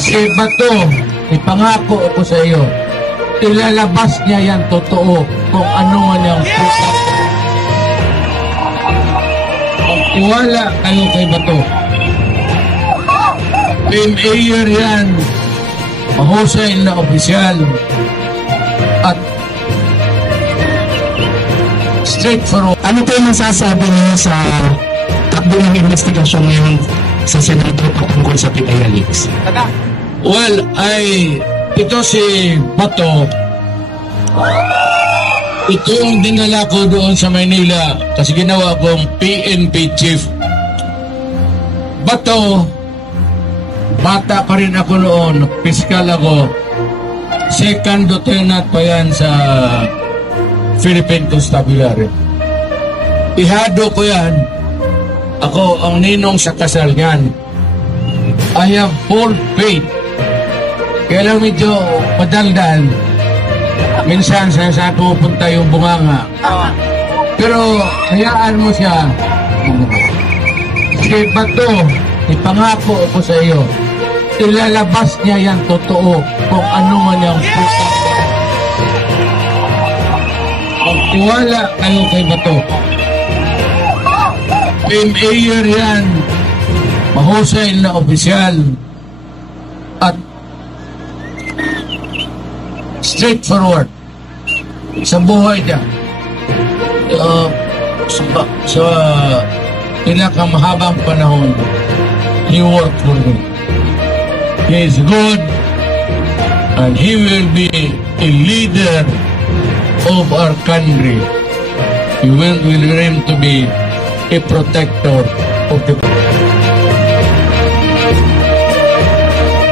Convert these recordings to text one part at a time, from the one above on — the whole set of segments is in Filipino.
Si Bato, ipangako ko sa iyo, ilalabas niya yan totoo kung ano man yung puta. Magtiwala kayo kay Bato. Mayor yan, mahusay na opisyal, at straightforward. Ano po yung masasabi niyo sa takbo ng investigasyon ngayon sa Senado tungkol sa Pitaya Leaks? Well, ito si Bato, ito yung dinala ko doon sa Maynila kasi ginawa kong PNP chief. Bato, bata pa rin ako noon, piskal ako, second lieutenant pa yan sa Philippine Constabulary. Ihado ko yan, ako ang ninong sa kasal niyan. I have full faith. Kaya lang medyo madaldal. Minsan saan pupunta yung bunganga. Pero hayaan mo siya. Si Bato, ipangako ko sa iyo, ilalabas niya yan totoo kung ano man yung puta. Magtiwala kayo kay Bato. Mayor yan, mahusay na opisyal, at straightforward sa buhay niya. Sa pinakamahabang panahon, he worked for me. He is good and he will be a leader of our country. He will learn to be a protector of the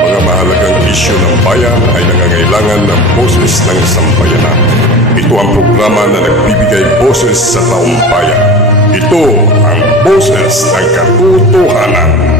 mga mahalagang isyu ng bayan ay nangangailangan ng boses ng sambayanan. Ito ang programa na nagbibigay boses sa taong bayan. Ito ang Boses ng Katotohanan.